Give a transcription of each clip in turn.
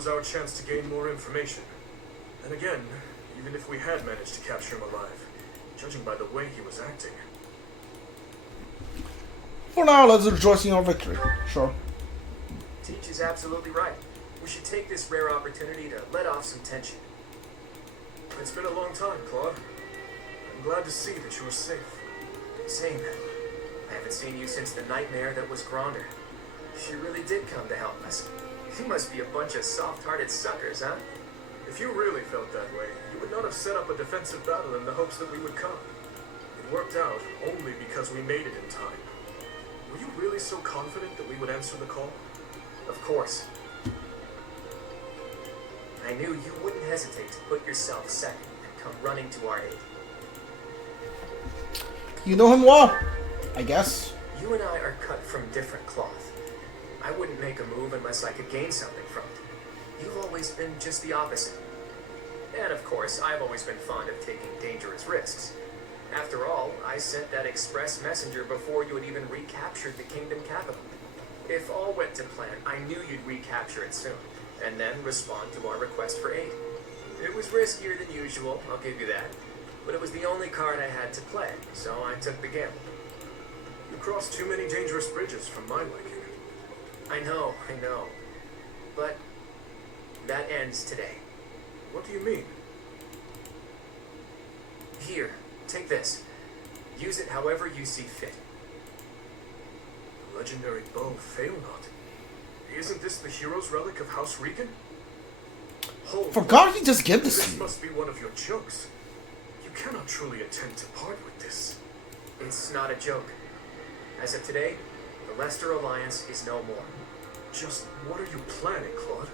was our chance to gain more information. And again, even if we had managed to capture him alive, judging by the way he was acting. For now, let's rejoice in our victory. Sure. Teach is absolutely right. We should take this rare opportunity to let off some tension. It's been a long time, Claude. I'm glad to see that you are safe. Same. I haven't seen you since the nightmare that was Gronder. She really did come to help us. You must be a bunch of soft-hearted suckers, huh? If you really felt that way, you would not have set up a defensive battle in the hopes that we would come. It worked out only because we made it in time. Were you really so confident that we would answer the call? Of course. I knew you wouldn't hesitate to put yourself second and come running to our aid. You know him well, I guess. You and I are cut from different cloth. I wouldn't make a move unless I could gain something from it. You've always been just the opposite. And of course, I've always been fond of taking dangerous risks. After all, I sent that express messenger before you had even recaptured the kingdom capital. If all went to plan, I knew you'd recapture it soon, and then respond to our request for aid. It was riskier than usual, I'll give you that, but it was the only card I had to play, so I took the gamble. You crossed too many dangerous bridges from my liking. I know, but that ends today. What do you mean? Here, take this. Use it however you see fit. Legendary bow, Failnaught. Isn't this the hero's relic of House Regan? For God, he just gave this to This you. must be one of your jokes. You cannot truly intend to part with this. It's not a joke. As of today, the Leicester Alliance is no more. Just what are you planning, Claude?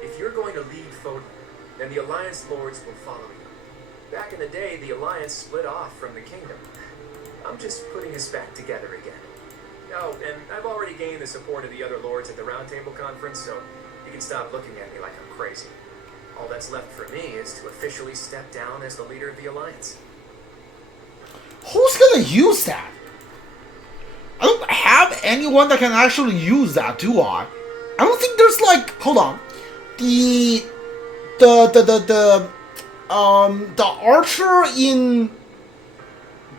If you're going to lead Fódlan, then the Alliance Lords will follow you. Back in the day, the Alliance split off from the Kingdom. I'm just putting us back together again. Oh, and I've already gained the support of the other Lords at the Roundtable Conference, so you can stop looking at me like I'm crazy. All that's left for me is to officially step down as the leader of the Alliance. Who's gonna use that? I don't have anyone that can actually use that, do I? I don't think there's like, hold on, the archer in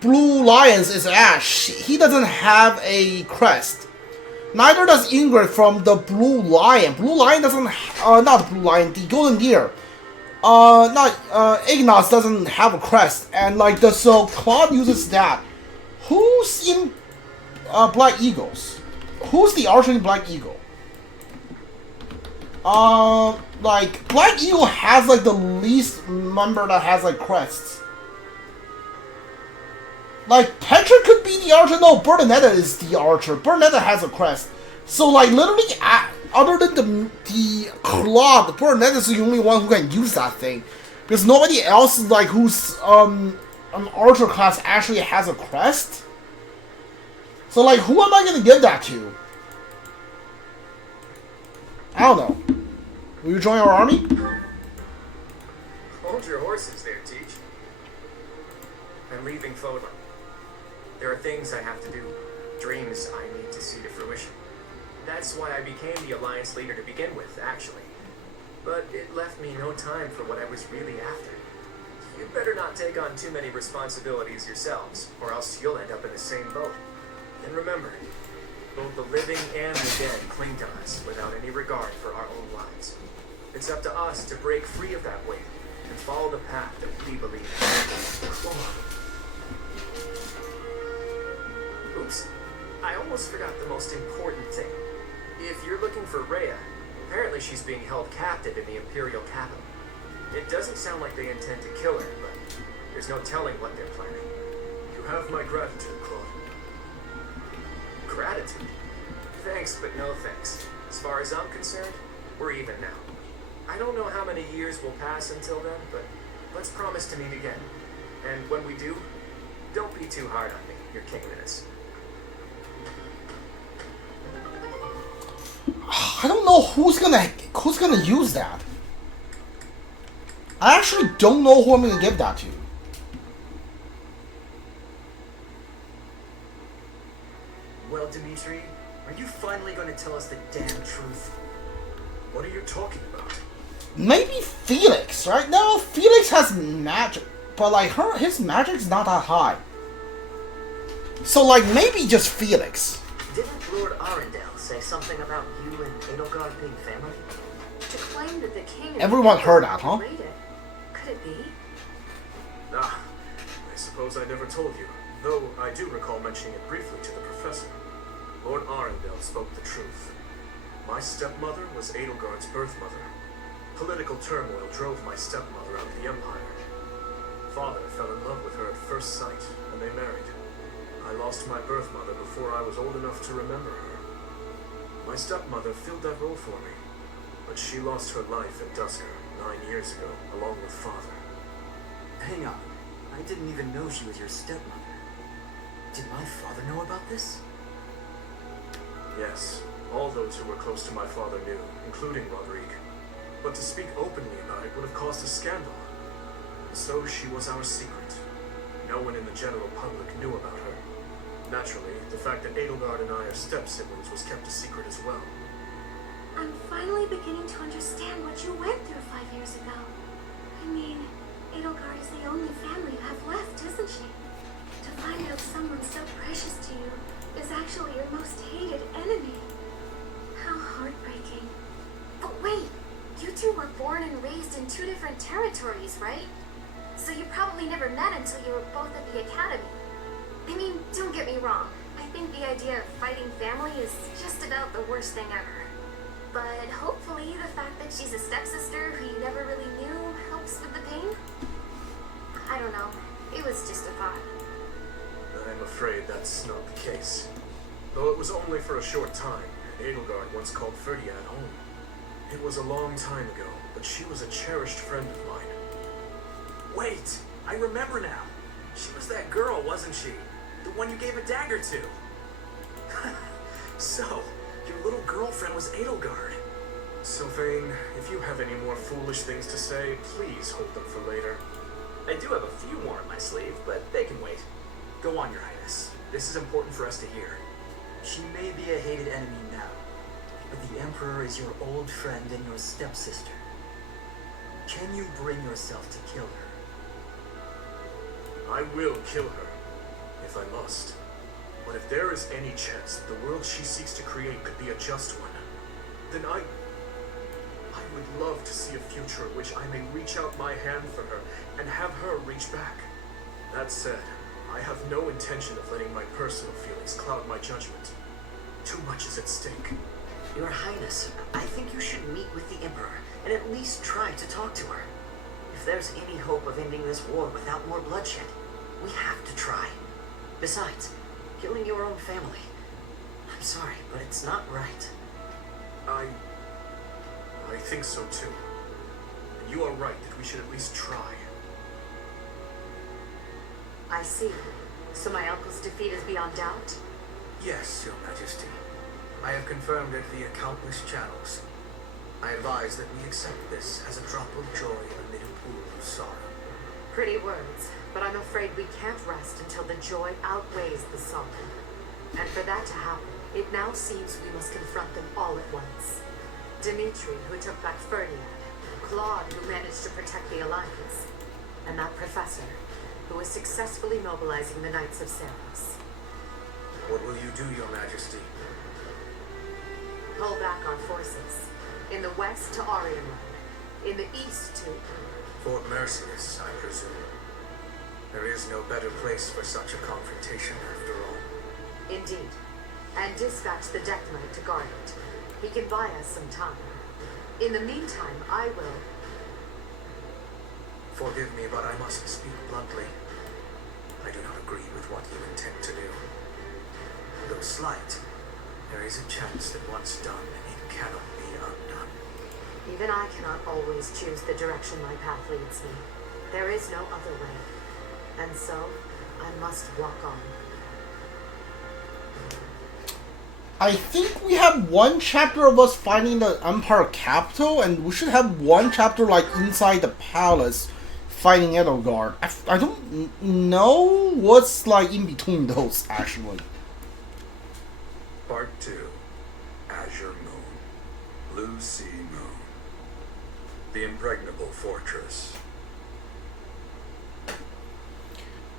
Blue Lions is Ash. He doesn't have a crest. Neither does Ingrid from the Blue Lion. Blue Lion doesn't, not Blue Lion, the Golden Deer. Ignas doesn't have a crest, and like so Claude uses that. Who's in Black Eagles? Who's the archer in Black Eagle? Like Black Eagle has like the least member that has like crests. Like Petra could be the archer. No, Bernadetta is the archer. Bernadetta has a crest. So like literally, other than the Claude, Bernadetta is the only one who can use that thing, because nobody else like who's an archer class actually has a crest. So like, who am I gonna give that to? I don't know. Will you join our army? Hold your horses there, Teach. I'm leaving Fódlan. There are things I have to do, dreams I need to see to fruition. That's why I became the Alliance leader to begin with, actually. But it left me no time for what I was really after. You'd better not take on too many responsibilities yourselves, or else you'll end up in the same boat. And remember, both the living and the dead cling to us without any regard for our own lives. It's up to us to break free of that weight and follow the path that we believe in. Oops, I almost forgot the most important thing. If you're looking for Rhea, apparently she's being held captive in the Imperial capital. It doesn't sound like they intend to kill her, but there's no telling what they're planning. You have my gratitude, Claude. Gratitude? Thanks, but no thanks. As far as I'm concerned, we're even now. I don't know how many years will pass until then, but let's promise to meet again. And when we do, don't be too hard on me, your King Minas. I don't know who's gonna use that. I actually don't know who I'm gonna give that to. Well, Dimitri, are you finally going to tell us the damn truth? What are you talking about? Maybe Felix, right? No, Felix has magic, but like his magic's not that high. So like maybe just Felix. Didn't Lord Arundel say something about you and Edelgard being family? To claim that the king and Everyone the heard that, huh? related. Could it be? Ah, I suppose I never told you, though I do recall mentioning it briefly to the professor. Lord Arundel spoke the truth. My stepmother was Edelgard's birth mother. Political turmoil drove my stepmother out of the Empire. Father fell in love with her at first sight, and they married. I lost my birth mother before I was old enough to remember her. My stepmother filled that role for me, but she lost her life in Dusker 9 years ago, along with Father. Hang on. I didn't even know she was your stepmother. Did my father know about this? Yes, all those who were close to my father knew, including Roderick. But to speak openly about it would have caused a scandal. And so she was our secret. No one in the general public knew about her. Naturally, the fact that Edelgard and I are step-siblings was kept a secret as well. I'm finally beginning to understand what you went through 5 years ago. I mean, Edelgard is the only family you have left, isn't she? To find out someone so precious to you is actually your most hated enemy. How heartbreaking. But wait, you two were born and raised in 2 different territories, right? So you probably never met until you were both at the academy. I mean, don't get me wrong. I think the idea of fighting family is just about the worst thing ever. But hopefully the fact that she's a stepsister who you never really knew helps with the pain? I don't know. It was just a thought. I'm afraid that's not the case. Though it was only for a short time, and Edelgard once called Ferdiad home. It was a long time ago, but she was a cherished friend of mine. Wait, I remember now. She was that girl, wasn't she? The one you gave a dagger to. So, your little girlfriend was Edelgard. Sylvain, if you have any more foolish things to say, please hold them for later. I do have a few more in my sleeve, but they can wait. Go on, Your Highness. This is important for us to hear. She may be a hated enemy now, but the Emperor is your old friend and your stepsister. Can you bring yourself to kill her? I will kill her, if I must. But if there is any chance that the world she seeks to create could be a just one, then I would love to see a future in which I may reach out my hand for her and have her reach back. That said, I have no intention of letting my personal feelings cloud my judgment. Too much is at stake. Your Highness, I think you should meet with the Emperor and at least try to talk to her. If there's any hope of ending this war without more bloodshed, we have to try. Besides, killing your own family. I'm sorry, but it's not right. I think so too. And you are right that we should at least try. I see. So my uncle's defeat is beyond doubt? Yes, Your Majesty. I have confirmed it via countless channels. I advise that we accept this as a drop of joy amid a pool of sorrow. Pretty words, but I'm afraid we can't rest until the joy outweighs the sorrow. And for that to happen, it now seems we must confront them all at once. Dimitri, who took back Ferdiad, Claude, who managed to protect the Alliance, and that professor, who is successfully mobilizing the Knights of Ceres. What will you do, Your Majesty? Pull back our forces. In the west to Arianland. In the east to... Fort Mercenaries, I presume. There is no better place for such a confrontation, after all. Indeed. And dispatch the Death Knight to guard it. He can buy us some time. In the meantime, I will... Forgive me, but I must speak bluntly. I do not agree with what you intend to do. Though slight, there is a chance that once done, it cannot be undone. Even I cannot always choose the direction my path leads me. There is no other way. And so, I must walk on. I think we have one chapter of us finding the Empire capital, and we should have one chapter like inside the palace fighting Edelgard. I don't know what's like in between those actually. Part 2. Azure Moon. Blue Sea Moon. The Impregnable Fortress.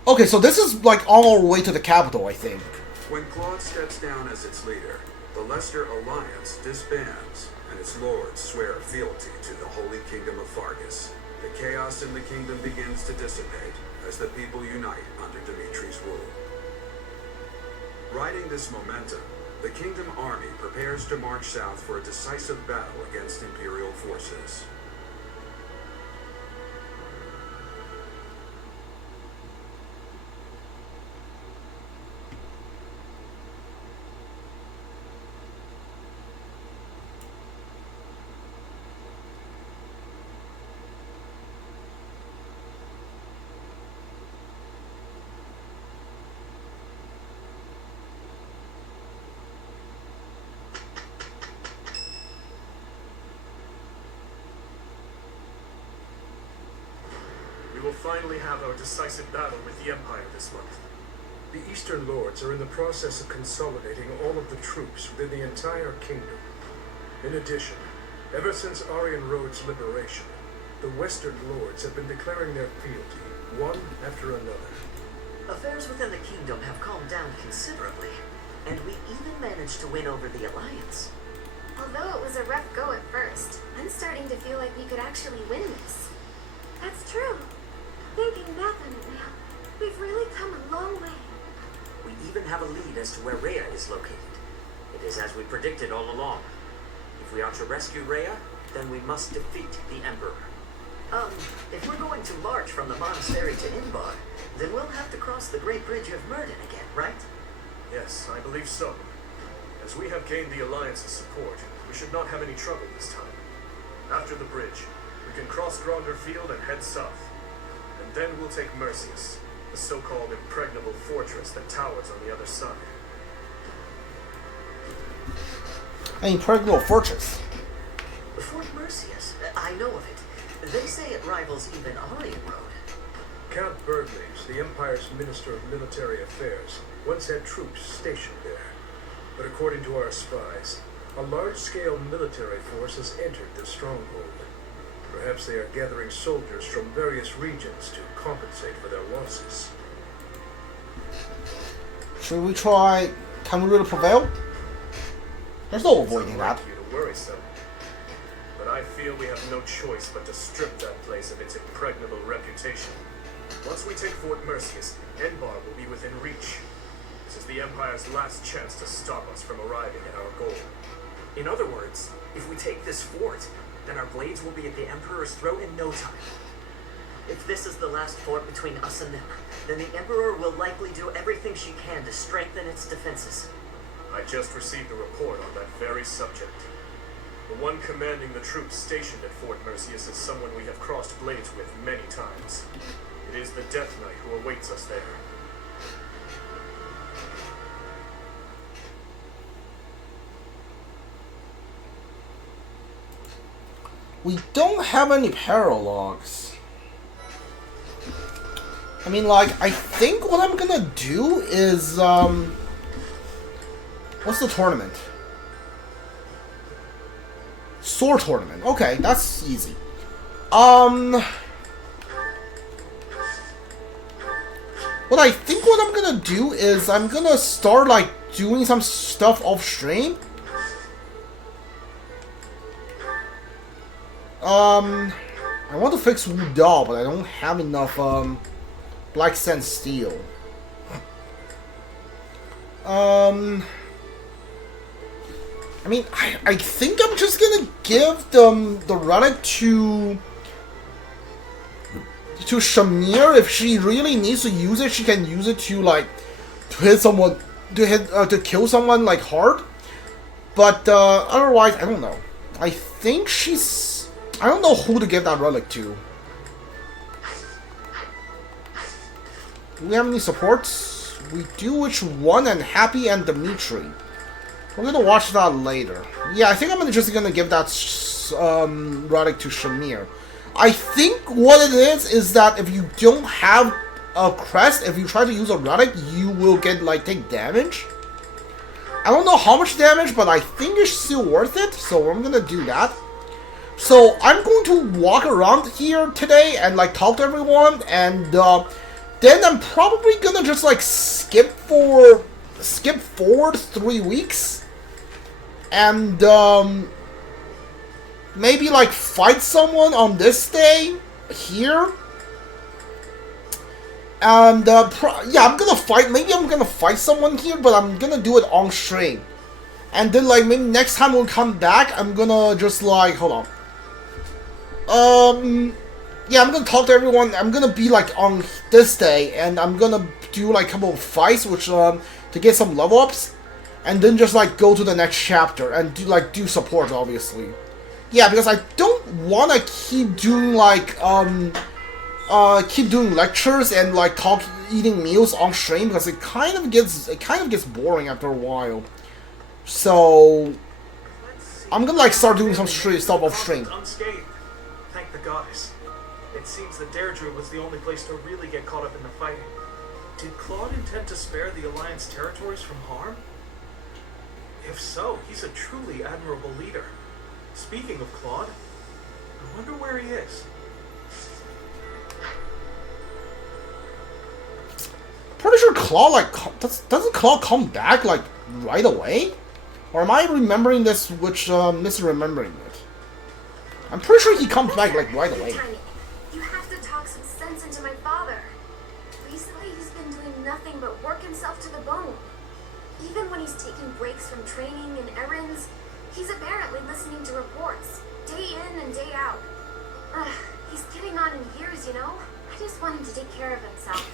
Okay, so this is like on our way to the capital, I think. When Claude steps down as its leader, the Leicester Alliance disbands, and its lords swear fealty to the Holy Kingdom of Fargus. The chaos in the kingdom begins to dissipate as the people unite under Dimitri's rule. Riding this momentum, the Kingdom Army prepares to march south for a decisive battle against Imperial forces. We will finally have our decisive battle with the Empire this month. The Eastern Lords are in the process of consolidating all of the troops within the entire kingdom. In addition, ever since Aryan Road's liberation, the Western Lords have been declaring their fealty, one after another. Affairs within the kingdom have calmed down considerably, and we even managed to win over the Alliance. Although it was a rough go at first, I'm starting to feel like we could actually win this. That's true. Thinking back on it now, we've really come a long way. We even have a lead as to where Rhea is located. It is as we predicted all along. If we are to rescue Rhea, then we must defeat the Emperor. If we're going to march from the monastery to Inbar, then we'll have to cross the Great Bridge of Murden again, right? Yes, I believe so. As we have gained the Alliance's support, we should not have any trouble this time. After the bridge, we can cross Gronder Field and head south. And then we'll take Mercius, the so-called Impregnable Fortress that towers on the other side. An Impregnable Fortress. Fort Mercius, I know of it. They say it rivals even Aryan Road. Count Berglaves, the Empire's Minister of Military Affairs, once had troops stationed there. But according to our spies, a large-scale military force has entered the stronghold. Perhaps they are gathering soldiers from various regions to compensate for their losses. Should we try... Can we really prevail? There's no avoiding that. It's unlike you to worry so. But I feel we have no choice but to strip that place of its impregnable reputation. Once we take Fort Mercius, Enbar will be within reach. This is the Empire's last chance to stop us from arriving at our goal. In other words, if we take this fort, then our blades will be at the Emperor's throat in no time. If this is the last fort between us and them, then the Emperor will likely do everything she can to strengthen its defenses. I just received a report on that very subject. The one commanding the troops stationed at Fort Mercius is someone we have crossed blades with many times. It is the Death Knight who awaits us there. We don't have any paralogs. I mean, like, I think what I'm gonna do is, what's the tournament? Sword tournament. Okay, that's easy. What I think what I'm gonna do is I'm gonna start, like, doing some stuff off stream. I want to fix Wudal, but I don't have enough, Black Sand Steel. I mean, I think I'm just gonna give the relic to Shamir. If she really needs to use it, she can use it to, like, to hit someone, to kill someone, like, hard. But, otherwise, I don't know. I think she's... I don't know who to give that relic to. Do we have any supports? We do, which one? And Happy and Dimitri. We're gonna watch that later. Yeah, I think I'm just gonna give that relic to Shamir. I think what it is that if you don't have a crest, if you try to use a relic, you will get, like, take damage. I don't know how much damage, but I think it's still worth it, so I'm gonna do that. So I'm going to walk around here today and like talk to everyone, and then I'm probably gonna just like skip forward 3 weeks, and maybe like fight someone on this day here. And yeah, I'm gonna fight. Maybe I'm gonna fight someone here, but I'm gonna do it on stream. And then like maybe next time we'll come back, I'm gonna just like hold on. Yeah, I'm gonna talk to everyone. I'm gonna be like on this day, and I'm gonna do like a couple of fights, which to get some level ups, and then just like go to the next chapter and do support, obviously. Yeah, because I don't wanna keep doing like keep doing lectures and like eating meals on stream, because it kind of gets boring after a while. So I'm gonna like start doing some stuff off stream. Unscathed. Thank the goddess. It seems that Deirdre was the only place to really get caught up in the fighting. Did Claude intend to spare the Alliance territories from harm? If so, he's a truly admirable leader. Speaking of Claude, I wonder where he is. Pretty sure Claw like doesn't Claw come back like right away, or am I remembering this misremembering it? I'm pretty sure he comes back like right away. You have to talk some sense into my father. Recently, he's been doing nothing but work himself to the bone. Even when he's taking breaks from training and errands, he's apparently listening to reports day in and day out. He's getting on in years, you know. I just want him to take care of himself.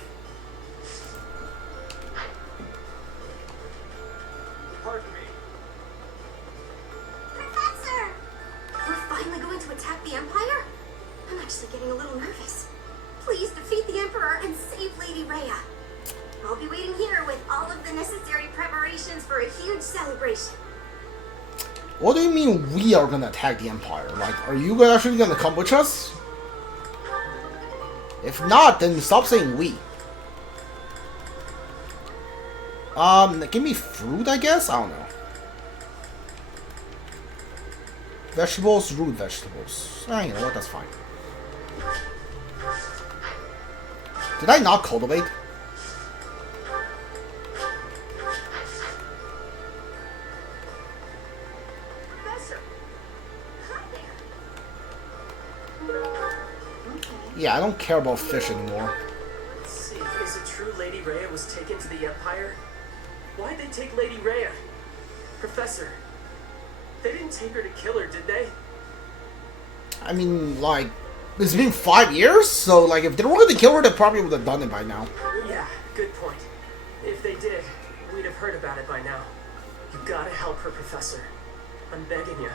Pardon me. Professor! We're finally going to attack the Empire? I'm actually getting a little nervous. Please defeat the Emperor and save Lady Rhea. I'll be waiting here with all of the necessary preparations for a huge celebration. What do you mean we are gonna attack the Empire? Like, are you actually gonna come with us? If not, then stop saying we. Give me fruit, I guess? I don't know. Vegetables, root vegetables. You know what, that's fine. Did I not cultivate? Professor! Hi there! Yeah, I don't care about fish anymore. Let's see, is it true Lady Rhea was taken to the Empire? Why'd they take Lady Rhea? Professor, they didn't take her to kill her, did they? I mean, like, it's been 5 years, so like, if they wanted to kill her, they probably would have done it by now. Yeah, good point. If they did, we'd have heard about it by now. You gotta help her, Professor. I'm begging you.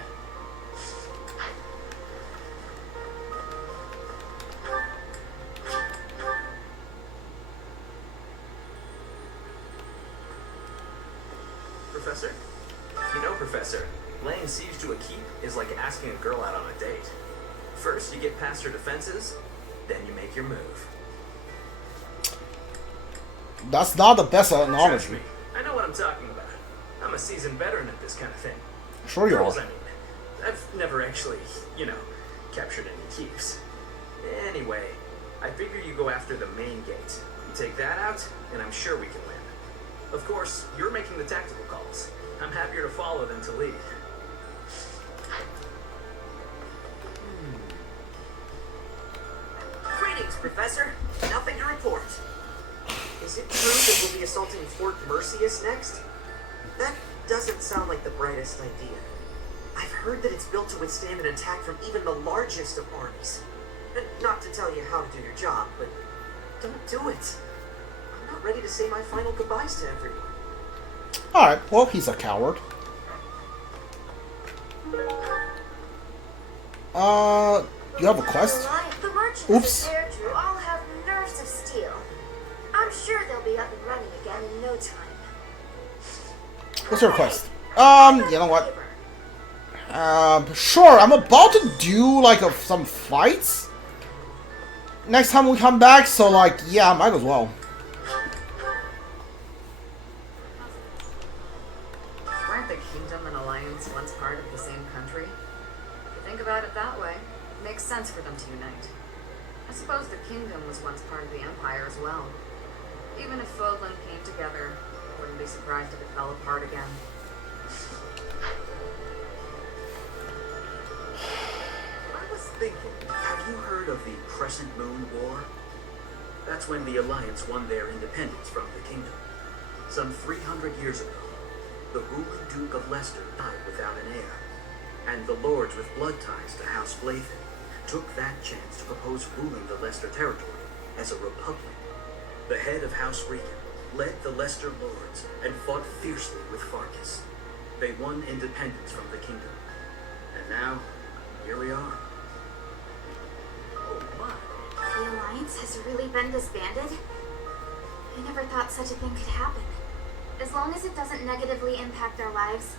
Professor? You know, Professor, laying siege to a keep is like asking a girl out on a date. First, you get past her defenses, then you make your move. That's not the best Trust analogy. me, I know what I'm talking about. I'm a seasoned veteran at this kind of thing. Sure you Girls, are. I mean. I've never actually, captured any keeps. Anyway, I figure you go after the main gate. You take that out, and I'm sure we can win. Of course, you're making the tactical calls. I'm happier to follow than to lead. Greetings, Professor. Nothing to report. Is it true that we'll be assaulting Fort Mercius next? That doesn't sound like the brightest idea. I've heard that it's built to withstand an attack from even the largest of armies. And not to tell you how to do your job, but don't do it. I'm not ready to say my final goodbyes to everyone. Alright, well, he's a coward. You have a quest? The merchants Oops. of Deirdre all have nerves of steel. I'm sure they'll be up and running again in no time. What's your request? You know what? Sure, I'm about to do, like, some fights next time we come back, so, like, yeah, might as well. kingdom and alliance once part of the same country? If you think about it that way, it makes sense for them to unite. I suppose the kingdom was once part of the empire as well. Even if Fódlan came together, I wouldn't be surprised if it fell apart again. I was thinking, have you heard of the Crescent Moon War? That's when the Alliance won their independence from the kingdom. Some 300 years ago, the ruling Duke of Leicester died without an heir, and the lords with blood ties to House Byleth took that chance to propose ruling the Leicester territory as a republic. The head of House Regan led the Leicester lords and fought fiercely with Farkas. They won independence from the kingdom. And now, here we are. Oh my. The Alliance has really been disbanded? I never thought such a thing could happen. As long as it doesn't negatively impact our lives,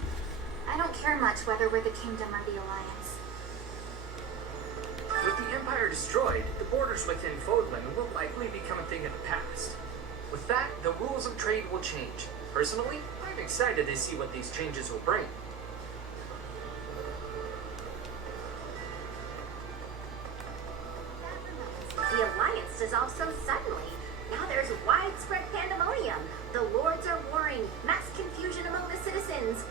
I don't care much whether we're the Kingdom or the Alliance. With the Empire destroyed, the borders within Fódlan will likely become a thing of the past. With that, the rules of trade will change. Personally, I'm excited to see what these changes will bring. The Alliance dissolved so suddenly. Now there's widespread pandemonium. The lords are warring, mass confusion among the citizens.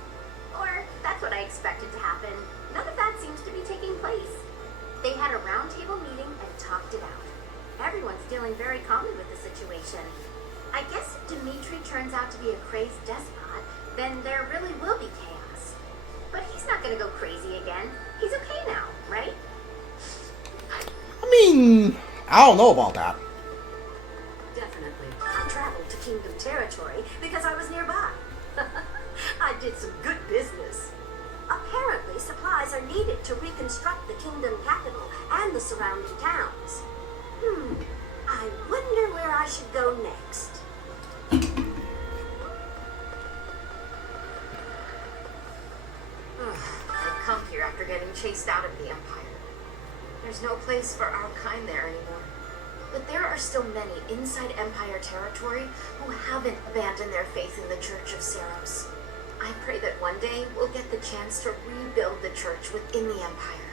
Or, that's what I expected to happen. None of that seems to be taking place. They had a roundtable meeting and talked it out. Everyone's dealing very calmly with the situation. I guess if Dimitri turns out to be a crazed despot, then there really will be chaos. But he's not gonna go crazy again. He's okay now, right? I mean, I don't know about that. Definitely. I traveled to Kingdom territory because I was nearby. I did some good business. Apparently, supplies are needed to reconstruct the Kingdom capital and the surrounding towns. I wonder where I should go next. I've come here after getting chased out of the Empire. There's no place for our kind there anymore. But there are still many inside Empire territory who haven't abandoned their faith in the Church of Seros. I pray that one day we'll get the chance to rebuild the church within the Empire.